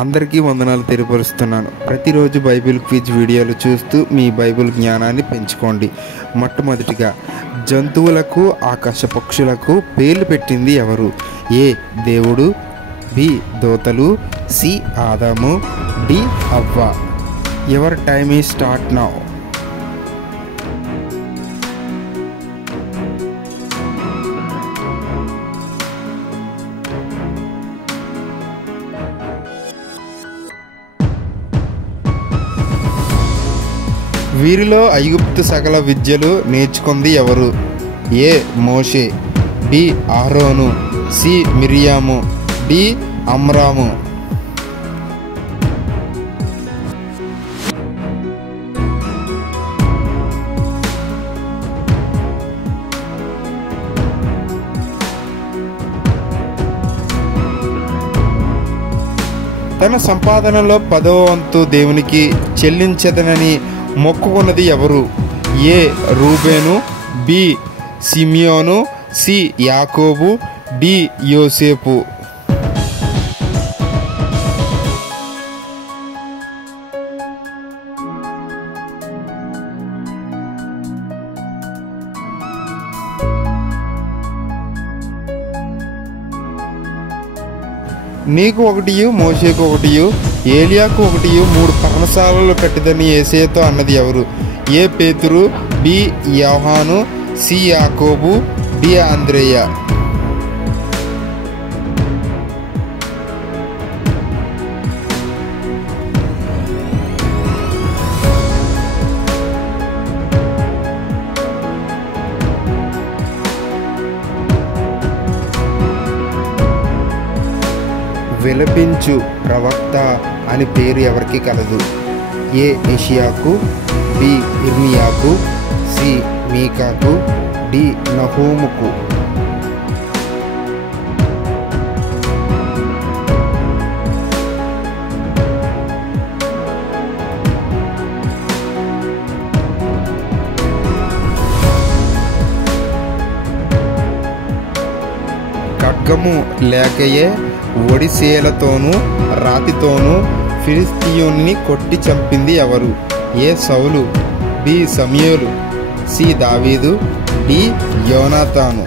అందరికీ వందనాలు తెలియపరుస్తున్నాను. ప్రతిరోజు బైబిల్ క్విజ్ వీడియోలు చూస్తూ మీ బైబిల్ జ్ఞానాన్ని పెంచుకోండి. మొట్టమొదటిగా, జంతువులకు ఆకాశ పక్షులకు పేర్లు పెట్టింది ఎవరు? ఏ దేవుడు, బి దోతలు, సి ఆదాము, డి హవ్వ. Your time is start now. వీరిలో ఐగుప్తు సకల విద్యలు నేర్చుకుంది ఎవరు? ఏ మోషే, బి అహరోను, సి మిరియాము, డి అమ్రాము. తన సంపాదనలో 10వ వంతు దేవునికి చెల్లించదనని మొక్కుకున్నది ఎవరు? ఏ రూబేను, బి సిమియోను, సి యాకోబు, డి యోసేపు. నీకు ఒకటియు, మోషేకు ఒకటియు, ఏలియాకు ఒకటియు 3 పర్ణశాలలు కట్టిదని యేసేతో అన్నది ఎవరు? ఏ పేతురు, బి యోహాను, సి యాకోబు, డి ఆంద్రేయ. విలపించు ప్రవక్త అని పేరు ఎవరికి కలదు? ఏ యెషయాకు, బి ఇర్మియాకు, సి మీకాకు, డి నహూముకు. ఖడ్గము లేకయే ఒడిసేలతోనూ రాతితోనూ ఫిలిష్తీయుణ్ణి కొట్టి చంపింది ఎవరు? ఏ సౌలు, బి సమూయేలు, సి దావీదు, డి యోనాతాను.